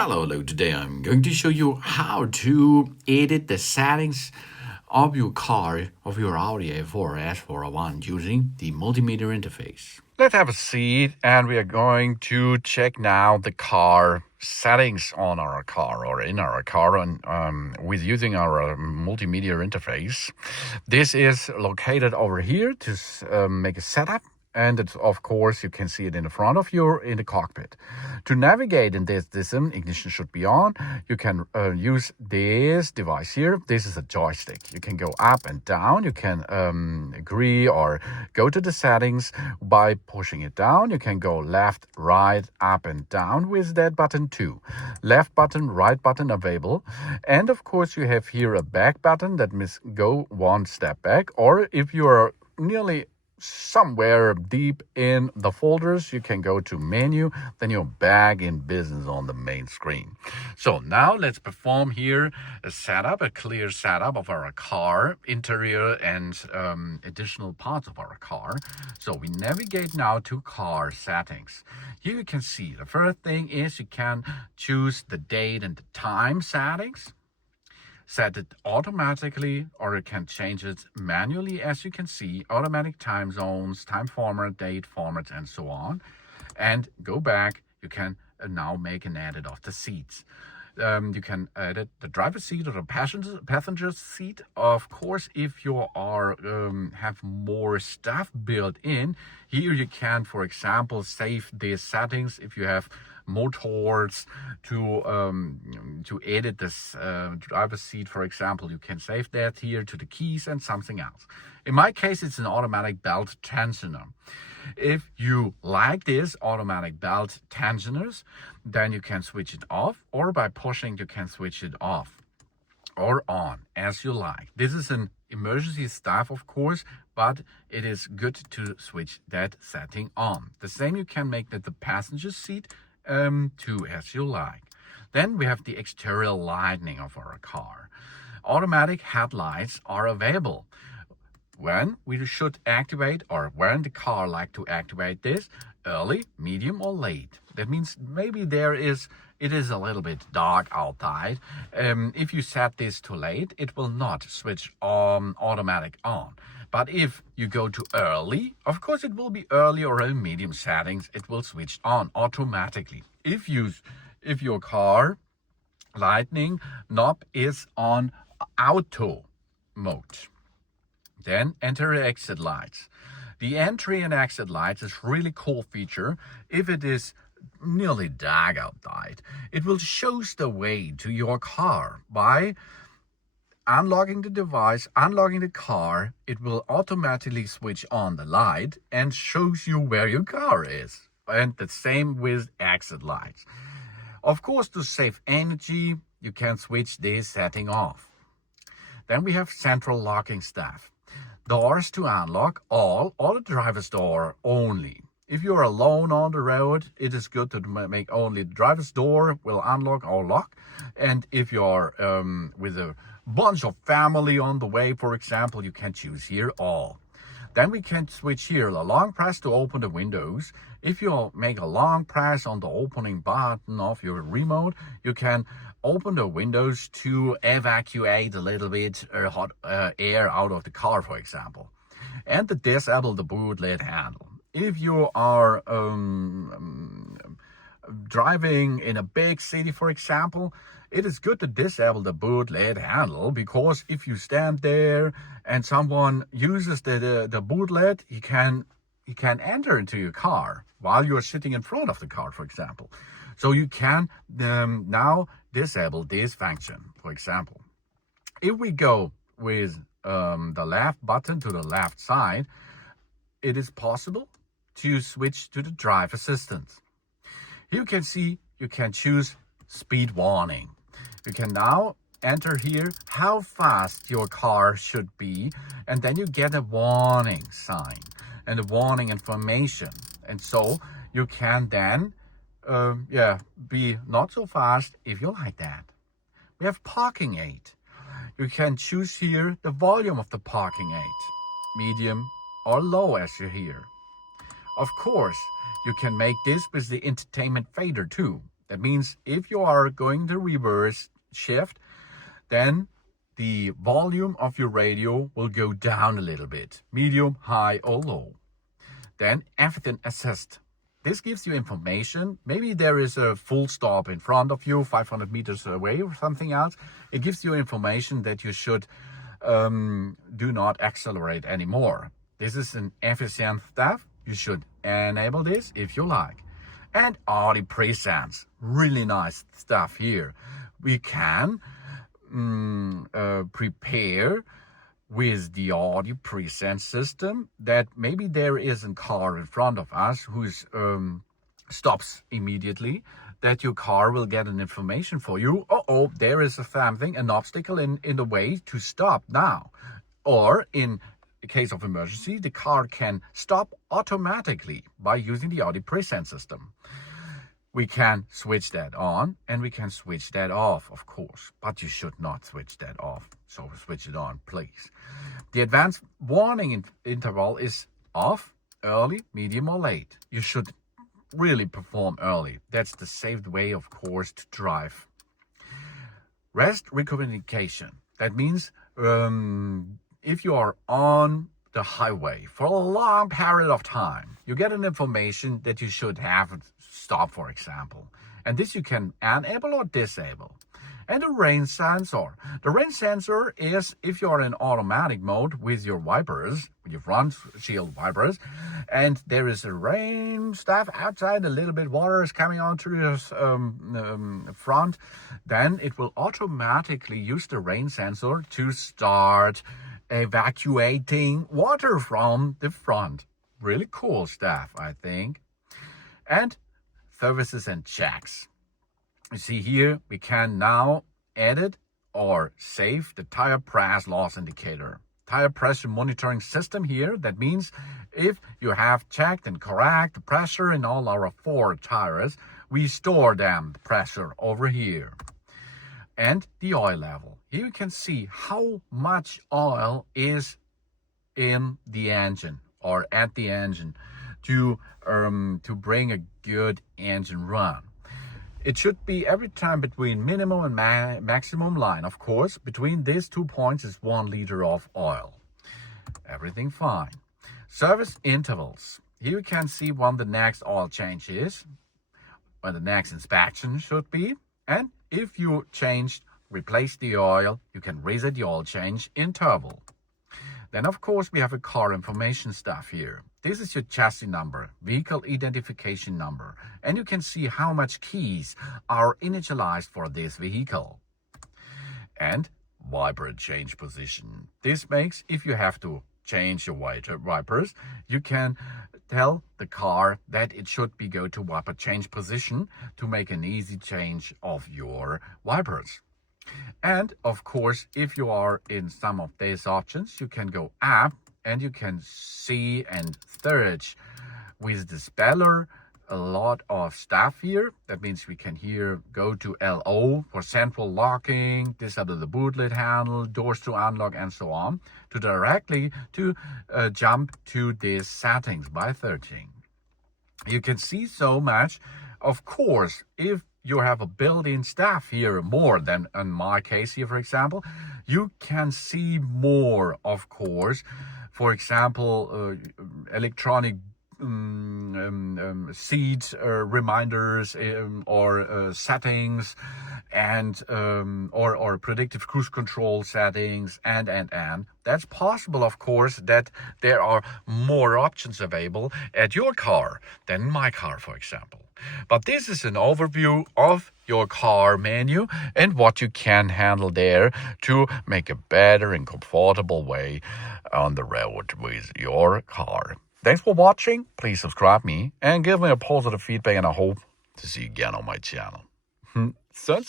Hello, today I'm going to show you how to edit the settings of your car, of your Audi A4 S401 using the multimedia interface. Let's have a seat and we are going to check now the car settings on our car or in our car with using our multimedia interface. This is located over here to make a setup. And it's, of course, you can see it in the front of you in the cockpit. To navigate in this system, ignition should be on. You can use this device here. This is a joystick. You can go up and down. You can agree or go to the settings by pushing it down. You can go left, right, up and down with that button too. Left button, right button available. And of course, you have here a back button that means go one step back. Or if you are nearly somewhere deep in the folders, you can go to menu, then you're back in business on the main screen. So now let's perform here a clear setup of our car, interior and additional parts of our car. So we navigate now to car settings. Here you can see the first thing is you can choose the date and the time settings. Set it automatically, or you can change it manually, as you can see, automatic time zones, time format, date format, and so on. And go back, you can now make an edit of the seats. You can edit the driver's seat or the passenger seat. Of course, if you are have more stuff built in, here you can, for example, save these settings if you have motors to edit this driver's seat, for example. You can save that here to the keys and something else. In my case, it's an automatic belt tensioner. If you like this automatic belt tensioners, then you can switch it off, or by pushing you can switch it off or on as you like. This is an emergency stuff, of course, but it is good to switch that setting on. The same you can make that the passenger seat too, as you like. Then we have the exterior lighting of our car. Automatic headlights are available. When we should activate, or when the car like to activate this, early, medium or late. That means maybe it is a little bit dark outside. If you set this to late, it will not switch automatic on. But if you go to early, of course it will be early or in medium settings, it will switch on automatically. If your car lighting knob is on auto mode, then enter exit lights. The entry and exit lights is really cool feature. If it is nearly dark outside, it will show the way to your car by unlocking the device, unlocking the car. It will automatically switch on the light and shows you where your car is. And the same with exit lights. Of course, to save energy, you can switch this setting off. Then we have central locking stuff. Doors to unlock all or the driver's door only. If you're alone on the road, it is good to make only the driver's door will unlock or lock. And if you're with a bunch of family on the way, for example, you can choose here all. Then we can switch here a long press to open the windows. If you make a long press on the opening button of your remote, you can open the windows to evacuate a little bit hot air out of the car, for example. And to disable the boot lid handle. If you are driving in a big city, for example, it is good to disable the boot lid handle, because if you stand there and someone uses the boot lid, he can enter into your car while you're sitting in front of the car, for example. So you can now disable this function, for example. If we go with the left button to the left side, it is possible to switch to the drive assistant. You can see you can choose speed warning. You can now enter here how fast your car should be, and then you get a warning sign and a warning information. And so you can then be not so fast if you like that. We have parking aid. You can choose here the volume of the parking aid, medium or low, as you hear. Of course, you can make this with the entertainment fader too. That means if you are going to reverse shift, then the volume of your radio will go down a little bit, medium, high, or low. Then emphasis assist. This gives you information. Maybe there is a full stop in front of you, 500 meters away or something else. It gives you information that you should do not accelerate anymore. This is an efficient stuff. You should enable this if you like. And audio presence, really nice stuff here. We can prepare with the audio presence system that maybe there is a car in front of us who stops immediately, that your car will get an information for you. There is something, an obstacle in the way to stop now. Or in case of emergency, the car can stop automatically by using the audio presence system. We can switch that on and we can switch that off, of course, but you should not switch that off. So switch it on, please. The advanced warning interval is off, early, medium, or late. You should really perform early. That's the safe way, of course, to drive. Rest recommunication. That means if you are on the highway for a long period of time, you get an information that you should have stop, for example. And this you can enable or disable. And the rain sensor. The rain sensor is if you're in automatic mode with your wipers, with your front shield wipers, and there is a rain stuff outside, a little bit water is coming onto your front, then it will automatically use the rain sensor to start evacuating water from the front. Really cool stuff, I think. And services and checks. You see here, we can now edit or save the tire pressure loss indicator. Tire pressure monitoring system here. That means if you have checked and correct the pressure in all our 4 tires, we store them, the pressure over here. And the oil level. Here you can see how much oil is in the engine or at the engine to bring a good engine run. It should be every time between minimum and maximum line. Of course, between these 2 points is 1 liter of oil. Everything fine. Service intervals. Here you can see when the next oil change is, when the next inspection should be. And if you replace the oil, you can reset the oil change interval. Then, of course, we have a car information stuff here. This is your chassis number, vehicle identification number, and you can see how much keys are initialized for this vehicle. And wiper change position. This makes, if you have to change your wipers, you can tell the car that it should go to wiper change position to make an easy change of your wipers. And of course, if you are in some of these options, you can go up and you can see and search with the speller a lot of stuff here. That means we can here go to LO for central locking, disable the boot lid handle, doors to unlock, and so on, to directly jump to these settings by searching. You can see so much. Of course, if you have a built-in stuff here more than in my case here, for example, you can see more, of course. For example, electronic seat reminders or settings, and or predictive cruise control settings, and that's possible, of course, that there are more options available at your car than in my car, for example. But this is an overview of your car menu and what you can handle there to make a better and comfortable way on the road with your car. Thanks for watching. Please subscribe me and give me a positive feedback, and I hope to see you again on my channel. Sun.